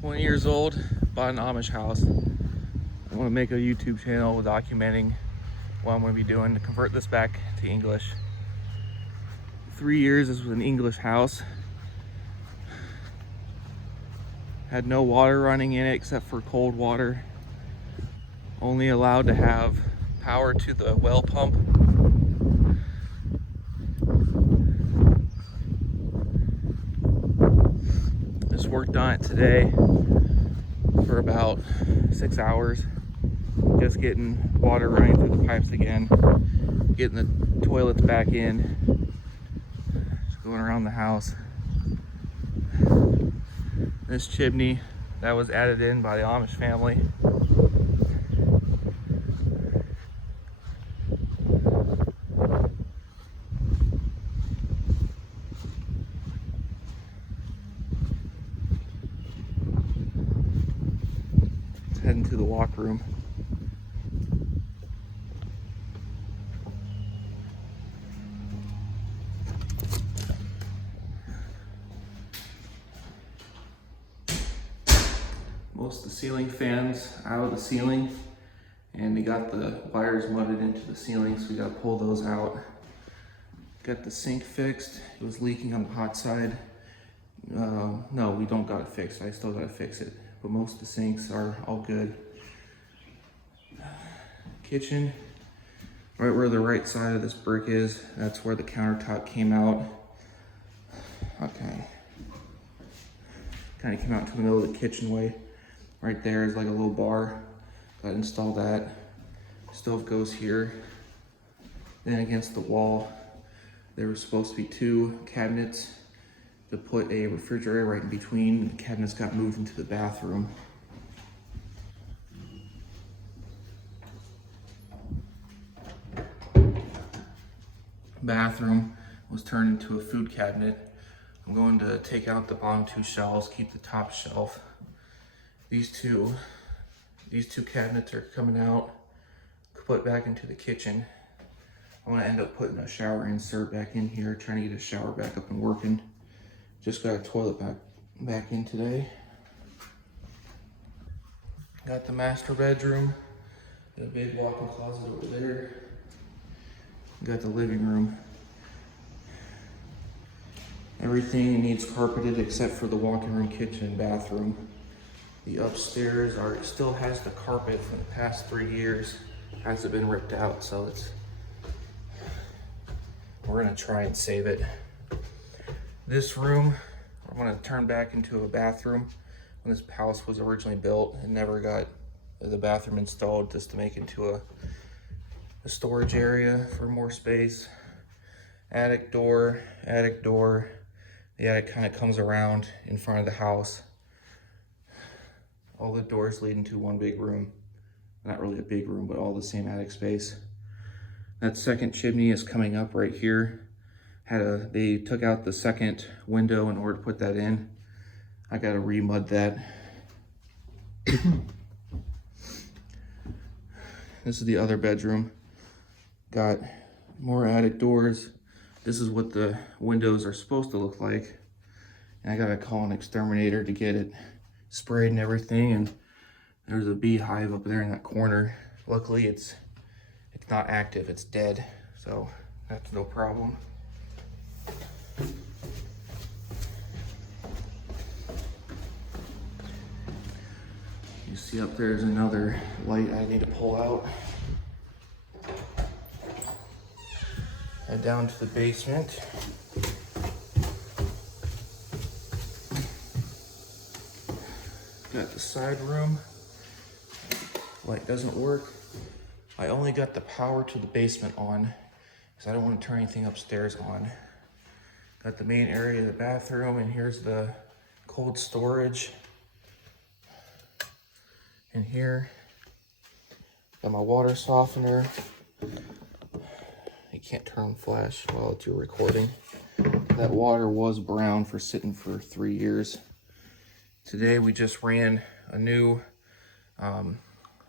20 years old, bought an Amish house. I want to make a YouTube channel documenting what I'm going to be doing to convert this back to English. 3 years, this was an English house. Had no water running in it except for cold water. Only allowed to have power to the well pump. Just worked on it today for about 6 hours. Just getting water running through the pipes again. Getting the toilets back in. Just going around the house. This chimney that was added in by the Amish family. Let's head into the walk room. Most of the ceiling fans out of the ceiling, and they got the wires mudded into the ceiling, so we got to pull those out. Got the sink fixed. It was leaking on the hot side. No, we don't got it fixed. I still got to fix it, but most of the sinks are all good. Kitchen, right where the right side of this brick is, that's where the countertop came out. Okay, kind of came out to the middle of the kitchenway. Right there is like a little bar. Got to install that. Stove goes here. Then against the wall, there was supposed to be 2 cabinets to put a refrigerator right in between. The cabinets got moved into the bathroom. Bathroom was turned into a food cabinet. I'm going to take out the bottom 2 shelves, keep the top shelf. These two cabinets are coming out, put back into the kitchen. I'm gonna end up putting a shower insert back in here, trying to get a shower back up and working. Just got a toilet back in today. Got the master bedroom, got a big walk-in closet over there. Got the living room. Everything needs carpeted except for the walk-in room, kitchen, and bathroom. The upstairs still has the carpet from the past 3 years. Hasn't been ripped out, so we're gonna try and save it. This room, I'm gonna turn back into a bathroom. When this house was originally built, it never got the bathroom installed, just to make it into a storage area for more space. Attic door. The attic kind of comes around in front of the house. All the doors lead into one big room. Not really a big room, but all the same attic space. That second chimney is coming up right here. They took out the second window in order to put that in. I gotta re-mud that. This is the other bedroom. Got more attic doors. This is what the windows are supposed to look like. And I gotta call an exterminator to get it sprayed and everything. And there's a beehive up there in that corner. Luckily it's not active, it's dead, so that's no problem. You see up there's another light I need to pull out. Head down to the basement. Got the side room. Light doesn't work. I only got the power to the basement on because I don't want to turn anything upstairs on. Got the main area of the bathroom, and here's the cold storage. In here, got my water softener. You can't turn on flash while you're recording. That water was brown for sitting for 3 years. Today we just ran a new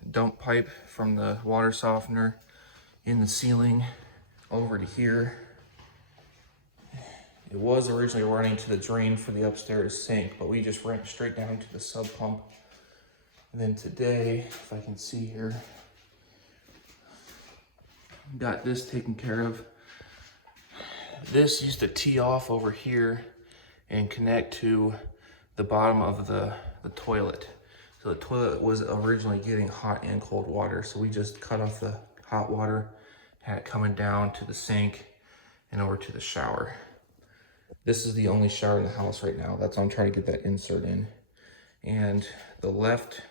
dump pipe from the water softener in the ceiling over to here. It was originally running to the drain for the upstairs sink, but we just ran straight down to the sub pump. And then today, if I can see here, got this taken care of. This used to tee off over here and connect to the bottom of the toilet. So the toilet was originally getting hot and cold water. So we just cut off the hot water, had it coming down to the sink and over to the shower. This is the only shower in the house right now. That's why I'm trying to get that insert in. And the left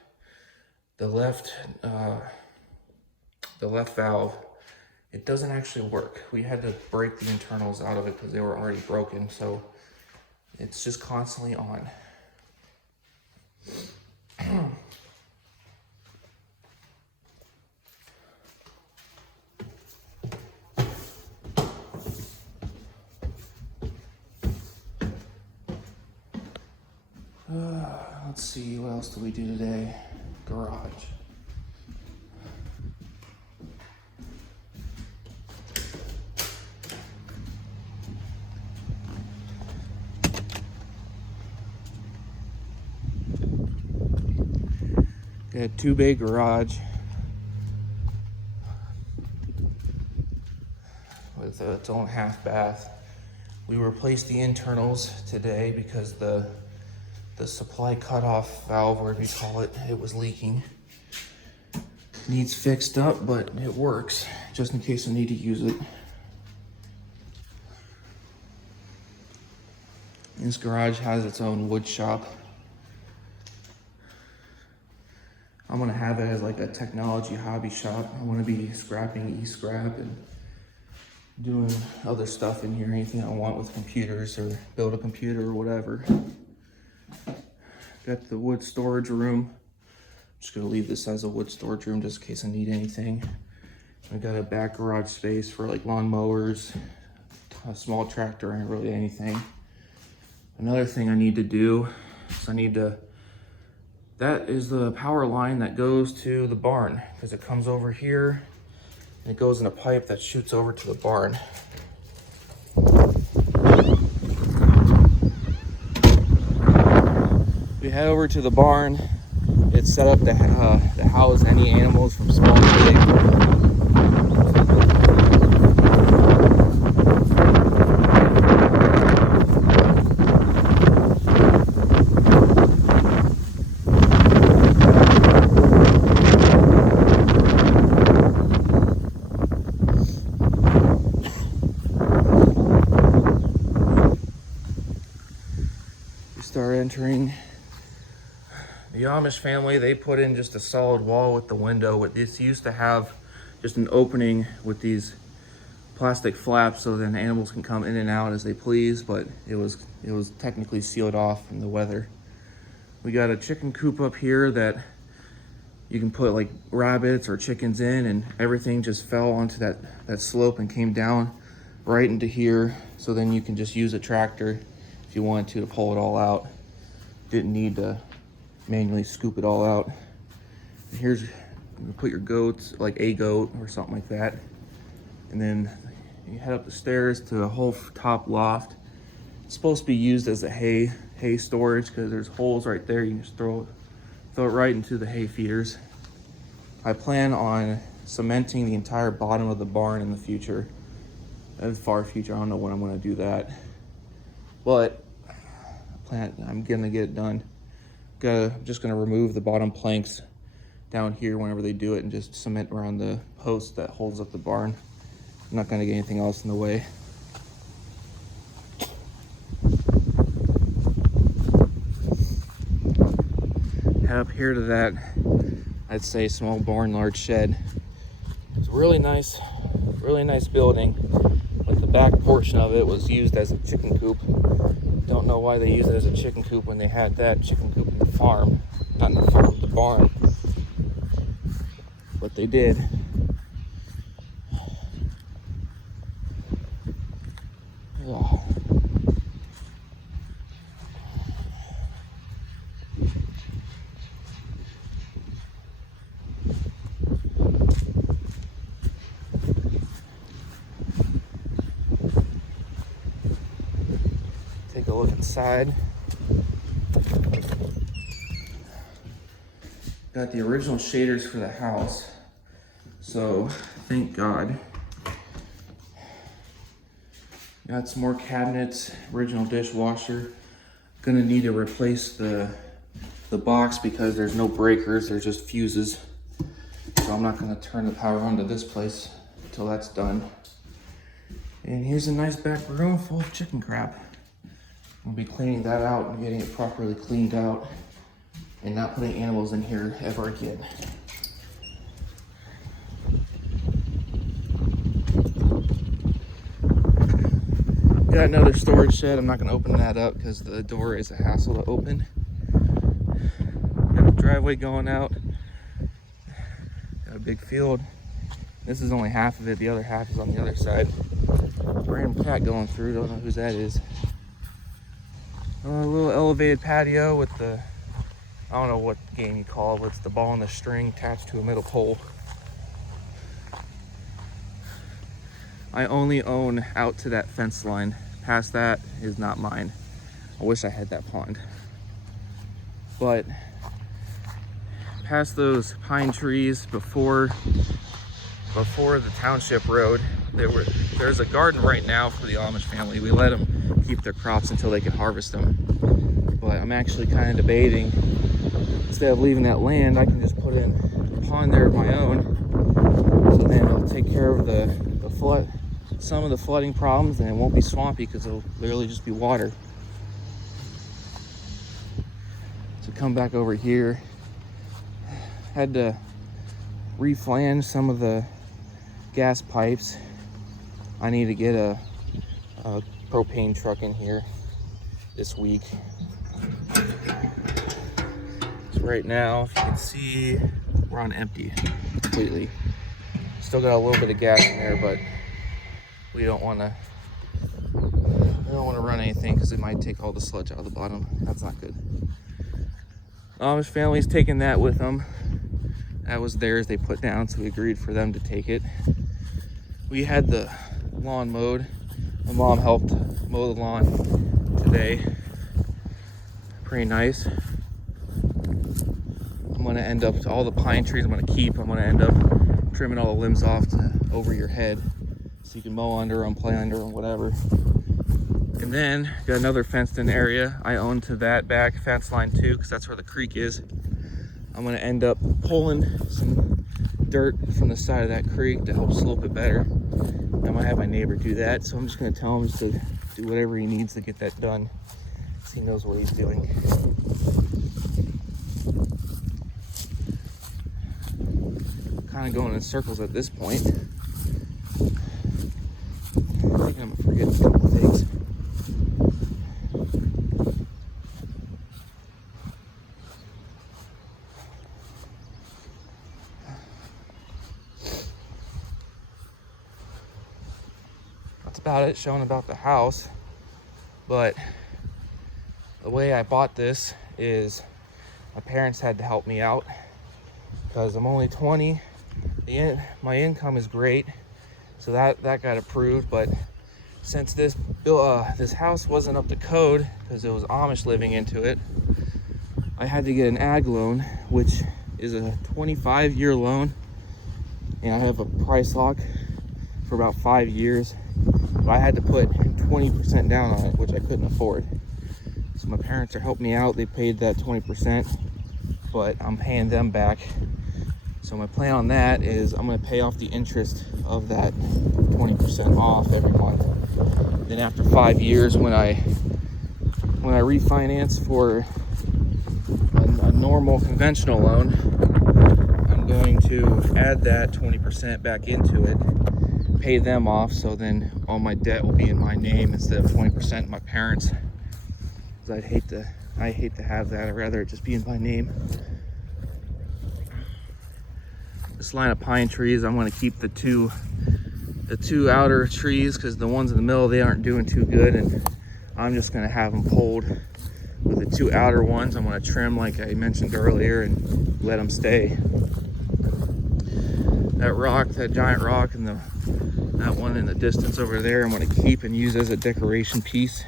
valve, it doesn't actually work. We had to break the internals out of it because they were already broken. So it's just constantly on. Let's see, what else do we do today? Garage. Got a 2-bay garage with its own half bath. We replaced the internals today because the supply cutoff valve, whatever you call it, it was leaking. Needs fixed up, but it works, just in case I need to use it. This garage has its own wood shop. I'm gonna have it as like a technology hobby shop. I wanna be scrapping e-scrap and doing other stuff in here, anything I want with computers or build a computer or whatever. Got the wood storage room. I'm just gonna leave this as a wood storage room just in case I need anything. I got a back garage space for like lawn mowers, a small tractor, and really anything. Another thing I need to do is that is the power line that goes to the barn, because it comes over here and it goes in a pipe that shoots over to the barn. We head over to the barn. It's set up to house any animals from small to big. We start entering. The Amish family, they put in just a solid wall with the window. This used to have just an opening with these plastic flaps so then animals can come in and out as they please, but it was technically sealed off from the weather. We got a chicken coop up here that you can put like rabbits or chickens in, and everything just fell onto that slope and came down right into here. So then you can just use a tractor if you want to pull it all out. Didn't need to manually scoop it all out. And here's, you put your goats, like a goat or something like that. And then you head up the stairs to a whole top loft. It's supposed to be used as a hay storage because there's holes right there. You can just throw it right into the hay feeders. I plan on cementing the entire bottom of the barn in the future. In the far future, I don't know when I'm gonna do that. But I'm gonna get it done. I'm just gonna remove the bottom planks down here whenever they do it and just cement around the post that holds up the barn. I'm not gonna get anything else in the way. Head up here to that, I'd say small barn, large shed. It's a really nice building, but the back portion of it was used as a chicken coop. Don't know why they used it as a chicken coop when they had that chicken coop in the farm. Not in the farm, the barn. But they did. Oh. look inside. Got the original shaders for the house, so thank God. Got some more cabinets, original dishwasher. Gonna need to replace the box because there's no breakers, there's just fuses. So I'm not gonna turn the power on to this place until that's done. And here's a nice back room full of chicken crap. We'll be cleaning that out and getting it properly cleaned out and not putting animals in here ever again. Got another storage shed. I'm not gonna open that up because the door is a hassle to open. Got a driveway going out. Got a big field. This is only half of it. The other half is on the other side. Random cat going through. Don't know whose that is. A little elevated patio with the, I don't know what game you call it. It's the ball and the string attached to a middle pole. I only own out to that fence line. Past that is not mine. I wish I had that pond. But past those pine trees before the township road, there's a garden right now for the Amish family. We let them keep their crops until they can harvest them. But I'm actually kind of debating, instead of leaving that land, I can just put in a pond there of my own. So then it'll take care of the flood, some of the flooding problems, and it won't be swampy because it'll literally just be water. So come back over here. Had to reflange some of the gas pipes. I need to get a propane truck in here this week. So right now, if you can see, we're on empty completely. Still got a little bit of gas in there, but we don't want to run anything because it might take all the sludge out of the bottom. That's not good. Amish family's taking that with them. That was theirs, they put down, so we agreed for them to take it. We had the lawn mowed. My mom helped mow the lawn today. Pretty nice. I'm gonna end up, all the pine trees I'm gonna keep, I'm gonna end up trimming all the limbs off to over your head so you can mow under them, play under them, whatever. And then got another fenced in area I own to that back fence line too, because that's where the creek is. I'm gonna end up pulling some dirt from the side of that creek to help slope it better. I might have my neighbor do that, so I'm just gonna tell him just to do whatever he needs to get that done, so he knows what he's doing. Kind of going in circles at this point. I think I'm forgetting a couple things. That's about it showing about the house. But the way I bought this is my parents had to help me out because I'm only 20. My income is great, so that got approved. But since this house wasn't up to code because it was Amish living into it, I had to get an ag loan, which is a 25-year loan, and I have a price lock for about 5 years. But I had to put 20% down on it, which I couldn't afford. So my parents are helping me out. They paid that 20%, but I'm paying them back. So my plan on that is I'm going to pay off the interest of that 20% off every month. Then after 5 years, when I refinance for a normal conventional loan, I'm going to add that 20% back into it, pay them off, so then all my debt will be in my name instead of 20% my parents. Because I hate to have that. I'd rather it just be in my name. This line of pine trees, I'm going to keep the two outer trees because the ones in the middle, they aren't doing too good, and I'm just going to have them pulled. With the two outer ones, I'm going to trim like I mentioned earlier and let them stay. That rock, that giant rock, and that one in the distance over there, I'm going to keep and use as a decoration piece.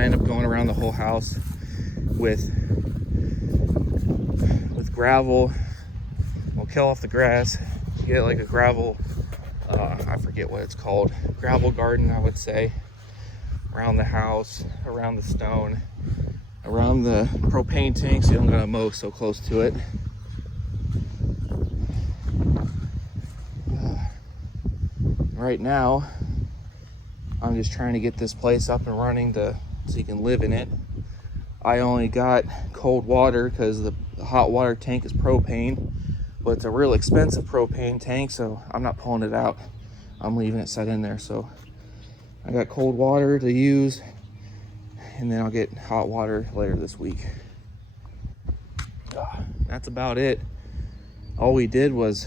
to end up going around the whole house with gravel. We'll kill off the grass, get like a gravel, I forget what it's called, gravel garden, I would say, around the house, around the stone, around the propane tank, so you don't gotta mow so close to it. Right now, I'm just trying to get this place up and running so you can live in it. I only got cold water because the hot water tank is propane, but it's a real expensive propane tank, so I'm not pulling it out. I'm leaving it set in there. So I got cold water to use, and then I'll get hot water later this week. That's about it. All we did was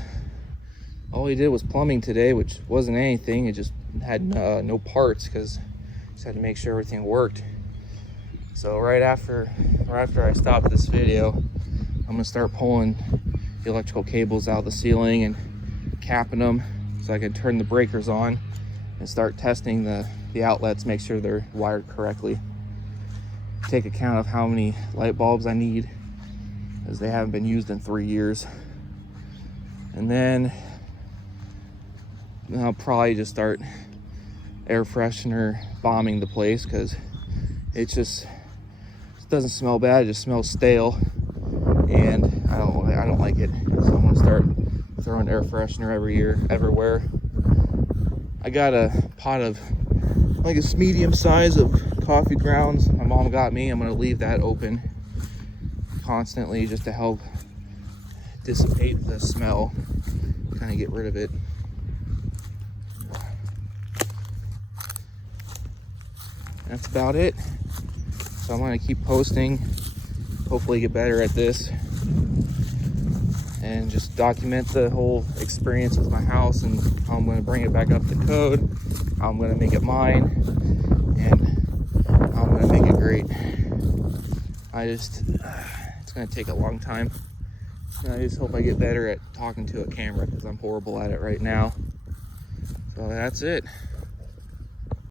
plumbing today, which wasn't anything. It just had no parts because just had to make sure everything worked. So right after I stop this video, I'm gonna start pulling the electrical cables out of the ceiling and capping them so I can turn the breakers on and start testing the outlets, make sure they're wired correctly. Take account of how many light bulbs I need, as they haven't been used in 3 years. And then I'll probably just start air freshener bombing the place, because it doesn't smell bad, it just smells stale, and I don't like it. So I'm gonna start throwing air freshener everywhere. I got a pot of like a medium size of coffee grounds my mom got me. I'm gonna leave that open constantly just to help dissipate the smell, kind of get rid of it. That's about it. So I'm gonna keep posting, hopefully get better at this, and just document the whole experience with my house and how I'm gonna bring it back up to code, how I'm gonna make it mine, and how I'm gonna make it great. It's gonna take a long time. And I just hope I get better at talking to a camera, because I'm horrible at it right now. So that's it.